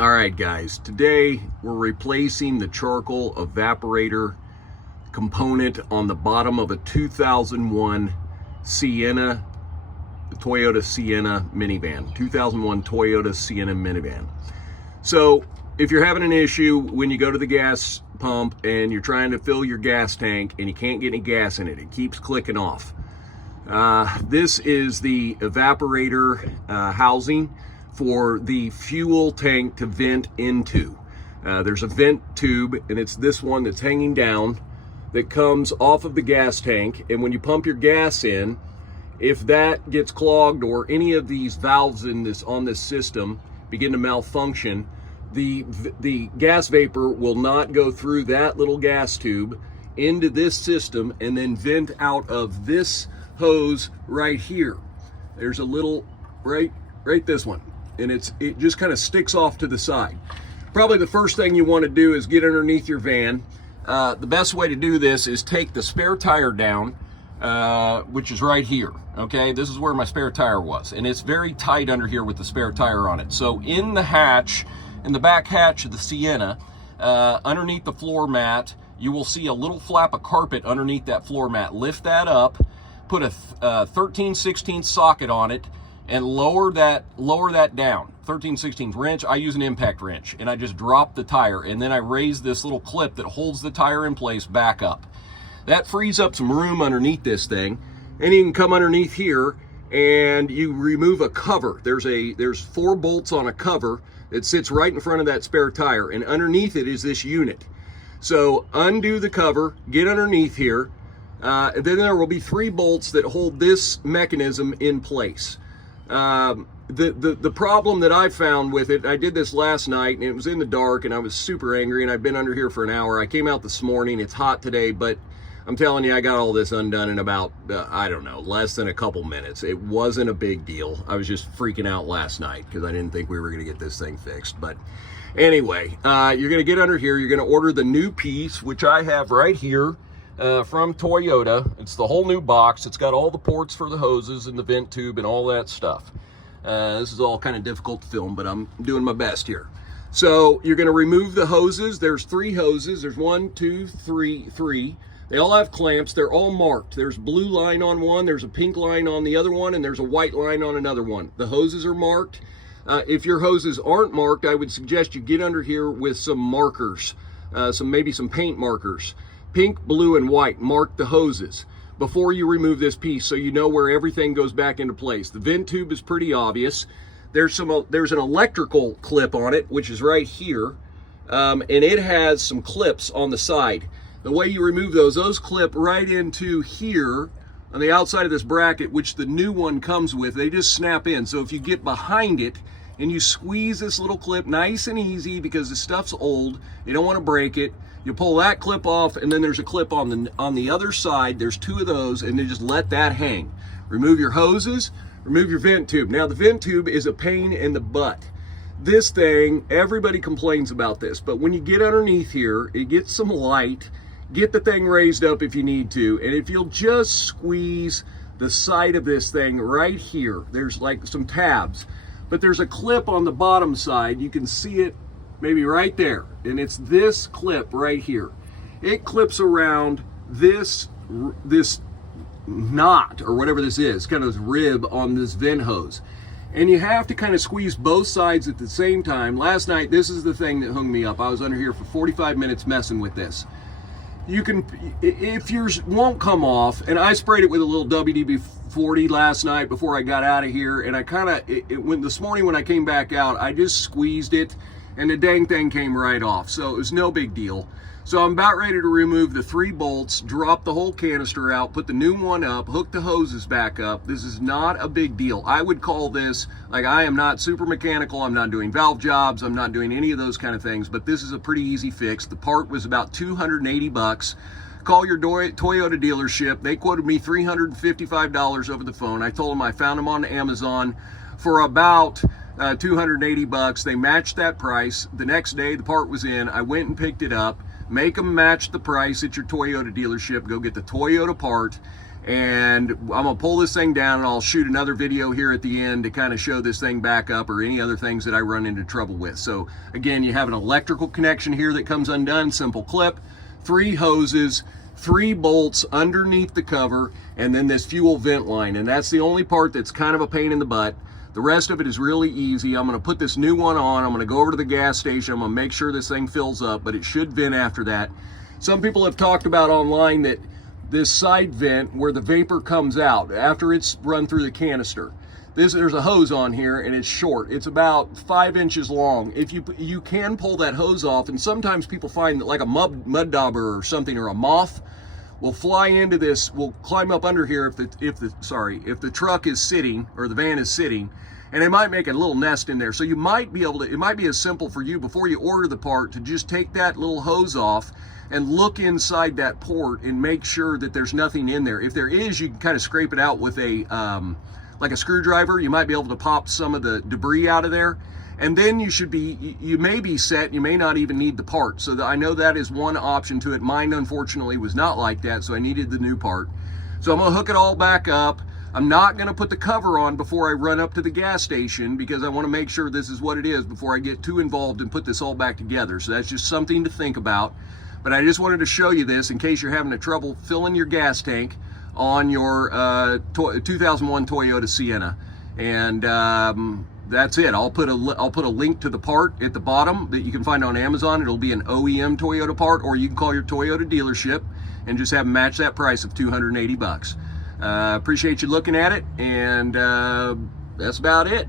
All right, guys, today we're replacing the charcoal evaporator component on the bottom of a 2001 Sienna, Toyota Sienna minivan, 2001 Toyota Sienna minivan. So if you're having an issue when you go to the gas pump and you're trying to fill your gas tank and you can't get any gas in it, it keeps clicking off. This is the evaporator housing for the fuel tank to vent into. There's a vent tube, and it's this one that's hanging down that comes off of the gas tank, and when you pump your gas in, if that gets clogged or any of these valves on this system begin to malfunction, the gas vapor will not go through that little gas tube into this system and then vent out of this hose right here. There's a little right this one, and it just kind of sticks off to the side. Probably the first thing you want to do is get underneath your van. The best way to do this is take the spare tire down, which is right here. Okay, this is where my spare tire was, and it's very tight under here with the spare tire on it. So in the hatch, in the back hatch of the Sienna, underneath the floor mat, you will see a little flap of carpet underneath that floor mat. Lift that up, put a 13/16 socket on it, and lower that down. 13/16 wrench. I use an impact wrench, and I just drop the tire, and then I raise this little clip that holds the tire in place back up. That frees up some room underneath this thing, and you can come underneath here and you remove a cover. There's 4 bolts on a cover that sits right in front of that spare tire, and underneath it is this unit. So undo the cover, get underneath here, and then there will be 3 bolts that hold this mechanism in place. The problem that I found with it, I did this last night and it was in the dark and I was super angry, and I've been under here for an hour. I came out this morning, it's hot today, but I'm telling you, I got all this undone in about, I don't know, less than a couple minutes. It wasn't a big deal. I was just freaking out last night because I didn't think we were going to get this thing fixed. But anyway, you're going to get under here, you're going to order the new piece, which I have right here. From Toyota. It's the whole new box. It's got all the ports for the hoses and the vent tube and all that stuff. This is all kind of difficult to film, but I'm doing my best here. So you're going to remove the hoses. There's 3 hoses. There's 1, 2, 3. They all have clamps. They're all marked. There's a blue line on one, there's a pink line on the other one, and there's a white line on another one. The hoses are marked. If your hoses aren't marked, I would suggest you get under here with some markers, maybe some paint markers. Pink, blue, and white. Mark the hoses before you remove this piece so you know where everything goes back into place. The vent tube is pretty obvious. There's an electrical clip on it, which is right here, and it has some clips on the side. The way you remove those clip right into here on the outside of this bracket, which the new one comes with. They just snap in. So if you get behind it and you squeeze this little clip nice and easy, because the stuff's old, you don't want to break it. You pull that clip off, and then there's a clip on the other side. There's 2 of those, and then just let that hang. Remove your hoses, remove your vent tube. Now the vent tube is a pain in the butt. This thing, everybody complains about this, but when you get underneath here, it gets some light. Get the thing raised up if you need to, and if you'll just squeeze the side of this thing right here, there's like some tabs, but there's a clip on the bottom side. You can see it maybe right there, and it's this clip right here. It clips around this knot or whatever this is, kind of this rib on this vent hose, and you have to kind of squeeze both sides at the same time. Last night, this is the thing that hung me up. I was under here for 45 minutes messing with this. You can, if yours won't come off, and I sprayed it with a little WD-40 last night before I got out of here, and I kind of, this morning when I came back out, I just squeezed it, and the dang thing came right off. So it was no big deal. So I'm about ready to remove the 3 bolts, drop the whole canister out, put the new one up, hook the hoses back up. This is not a big deal. I would call this, like, I am not super mechanical, I'm not doing valve jobs, I'm not doing any of those kind of things, but this is a pretty easy fix. The part was about $280. Call your Toyota dealership. They quoted me $355 over the phone. I told them I found them on Amazon for about $280. They matched that price. The next day the part was in. I went and picked it up. Make them match the price at your Toyota dealership. Go get the Toyota part, And I'm gonna pull this thing down, and I'll shoot another video here at the end to kind of show this thing back up or any other things that I run into trouble with. So again, you have an electrical connection here that comes undone, simple clip, 3 hoses, 3 bolts underneath the cover, and then this fuel vent line. And that's the only part that's kind of a pain in the butt. The rest of it is really easy. I'm gonna put this new one on. I'm gonna go over to the gas station. I'm gonna make sure this thing fills up, but it should vent after that. Some people have talked about online that this side vent where the vapor comes out after it's run through the canister. There's a hose on here, and it's short. It's about 5 inches long. If you can pull that hose off, and sometimes people find that like a mud dauber or something, or a moth will fly into this, will climb up under here if the truck is sitting or the van is sitting, and it might make a little nest in there. So you might be able to, it might be as simple for you before you order the part to just take that little hose off and look inside that port and make sure that there's nothing in there. If there is, you can kind of scrape it out with a like a screwdriver. You might be able to pop some of the debris out of there, and then you may be set. You may not even need the part. So I know that is one option to it. Mine unfortunately was not like that, so I needed the new part. So I'm gonna hook it all back up. I'm not gonna put the cover on before I run up to the gas station, because I wanna make sure this is what it is before I get too involved and put this all back together. So that's just something to think about. But I just wanted to show you this in case you're having trouble filling your gas tank on your 2001 Toyota Sienna. And that's it. I'll put a link to the part at the bottom that you can find on Amazon. It'll be an OEM Toyota part, or you can call your Toyota dealership and just have them match that price of $280 bucks. Appreciate you looking at it, and that's about it.